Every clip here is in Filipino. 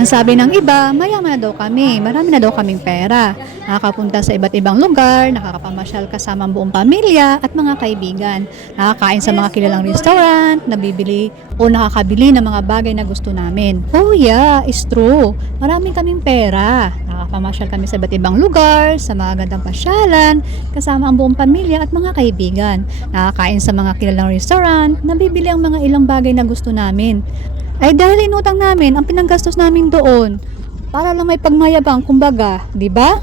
Ang sabi ng iba, mayaman na daw kami, marami na daw kaming pera. Nakakapunta sa iba't ibang lugar, nakakapamasyal kasama ang buong pamilya at mga kaibigan. Nakakain sa mga kilalang restaurant, nabibili o nakakabili ng mga bagay na gusto namin. Oh yeah, it's true. Marami kaming pera. Nakakapamasyal kami sa iba't ibang lugar, sa mga gandang pasyalan, kasama ang buong pamilya at mga kaibigan. Nakakain sa mga kilalang restaurant, nabibili ang mga ilang bagay na gusto namin. Ay dahil inutang namin ang pinanggastos namin doon. Para lang may pagmayabang, kumbaga, di ba?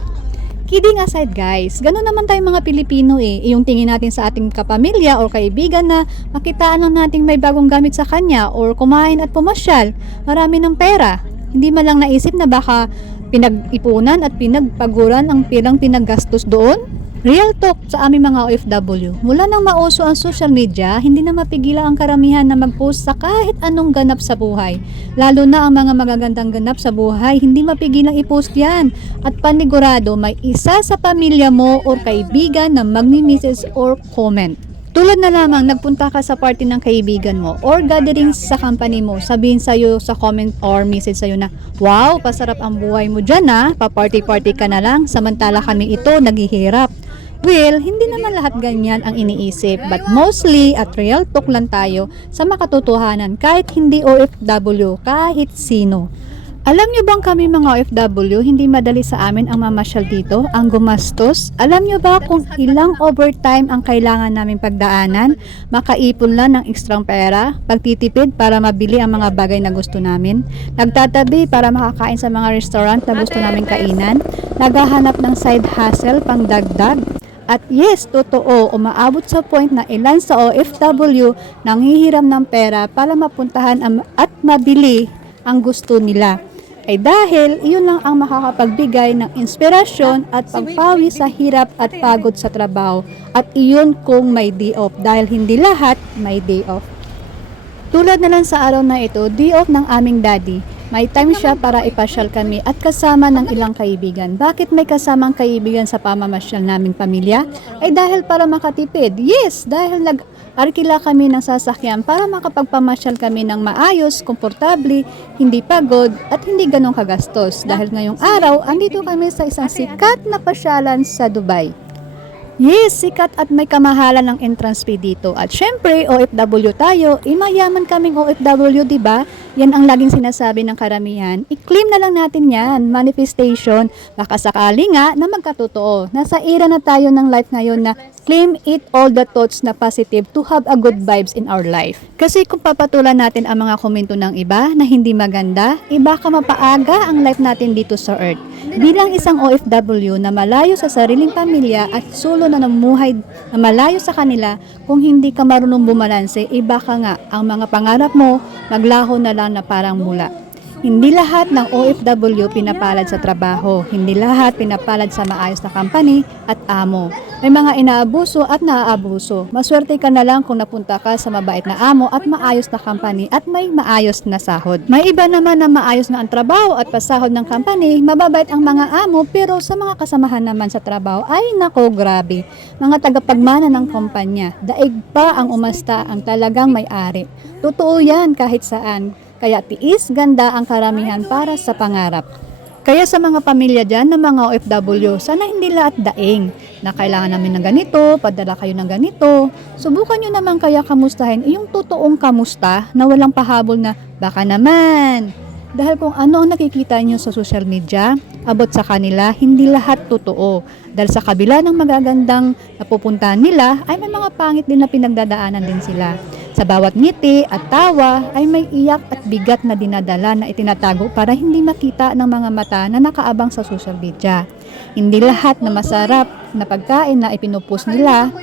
Kidding aside guys, gano'n naman tayong mga Pilipino yung tingin natin sa ating kapamilya o kaibigan na makitaan lang nating may bagong gamit sa kanya or kumain at pumasyal. Marami ng pera. Hindi man lang naisip na baka pinag-ipunan at pinagpaguran ang pirang pinaggastos doon. Real talk sa aming mga OFW. Mula nang mauso ang social media, hindi na mapigilan ang karamihan na mag-post sa kahit anong ganap sa buhay. Lalo na ang mga magagandang ganap sa buhay, hindi mapigilang i-post yan. At panigurado, may isa sa pamilya mo o kaibigan na magmi-message or comment. Tulad na lamang, nagpunta ka sa party ng kaibigan mo or gatherings sa company mo, sabihin sa'yo sa comment or message sa'yo na, wow, pasarap ang buhay mo dyan pa-party-party ka na lang, samantala kami ito, naghihirap. Well, hindi naman lahat ganyan ang iniisip, but mostly at real talk lang tayo sa makatotohanan kahit hindi OFW, kahit sino. Alam nyo bang kami mga OFW, hindi madali sa amin ang mamasyal dito, ang gumastos? Alam nyo ba kung ilang overtime ang kailangan namin pagdaanan? Makaipon lang ng ekstrang pera, pagtitipid para mabili ang mga bagay na gusto namin, nagtatabi para makakain sa mga restaurant na gusto namin kainan, naghahanap ng side hustle pang dagdag. At yes, totoo, umaabot sa point na ilan sa OFW nanghihiram ng pera para mapuntahan at mabili ang gusto nila. Ay dahil iyon lang ang makakapagbigay ng inspirasyon at pagpawi sa hirap at pagod sa trabaho. At iyon kung may day off, dahil hindi lahat may day off. Tulad na lang sa araw na ito, day off ng aming daddy. May time siya para ipasyal kami at kasama ng ilang kaibigan. Bakit may kasamang kaibigan sa pamamasyal naming pamilya? Ay dahil para makatipid. Yes, dahil nag-arkila kami ng sasakyan para makapagpamasyal kami ng maayos, komportable, hindi pagod at hindi ganong kagastos. Dahil ngayong araw, andito kami sa isang sikat na pasyalan sa Dubai. Yes, sikat at may kamahalan ng entrance fee dito. At syempre, OFW tayo, mayaman kaming OFW, di ba? Yan ang laging sinasabi ng karamihan. I-claim na lang natin yan, manifestation. Baka sakali nga na magkatotoo. Nasa era na tayo ng life ngayon na claim it all the thoughts na positive to have a good vibes in our life. Kasi kung papatulan natin ang mga komento ng iba na hindi maganda, baka mapaaga ang life natin dito sa earth. Bilang isang OFW na malayo sa sariling pamilya at solo na namuhay na malayo sa kanila, kung hindi ka marunong bumalanse, baka nga ang mga pangarap mo maglaho na lang na parang mula. Hindi lahat ng OFW pinapalad sa trabaho. Hindi lahat pinapalad sa maayos na company at amo. May mga inaabuso at naaabuso. Maswerte ka na lang kung napunta ka sa mabait na amo at maayos na company at may maayos na sahod. May iba naman na maayos na ang trabaho at pasahod ng company, mababait ang mga amo, pero sa mga kasamahan naman sa trabaho ay nako grabe. Mga tagapagmana ng kumpanya, daig pa ang umasta ang talagang may-ari. Totoo yan kahit saan. Kaya tiis, ganda ang karamihan para sa pangarap. Kaya sa mga pamilya dyan ng mga OFW, sana hindi lahat daing na kailangan namin ng ganito, padala kayo ng ganito. Subukan nyo naman kaya kamustahin yung totoong kamusta na walang pahabol na baka naman. Dahil kung ano ang nakikita nyo sa social media, abot sa kanila, hindi lahat totoo. Dahil sa kabila ng magagandang napupuntahan nila, ay may mga pangit din na pinagdadaanan din sila. Sa bawat ngiti at tawa ay may iyak at bigat na dinadala na itinatago para hindi makita ng mga mata na nakaabang sa social media. Hindi lahat na masarap na pagkain na ipinupost nila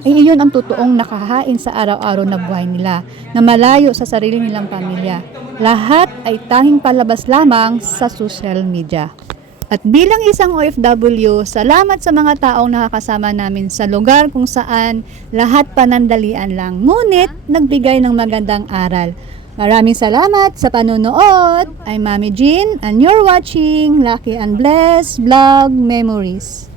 ay iyon ang totoong nakahain sa araw-araw na buhay nila na malayo sa sarili nilang pamilya. Lahat ay tanging palabas lamang sa social media. At bilang isang OFW, salamat sa mga taong nakakasama namin sa lugar kung saan lahat panandalian lang, ngunit nagbigay ng magandang aral. Maraming salamat sa panunood. I'm Mami Jean and you're watching Lucky and Blessed Vlog Memories.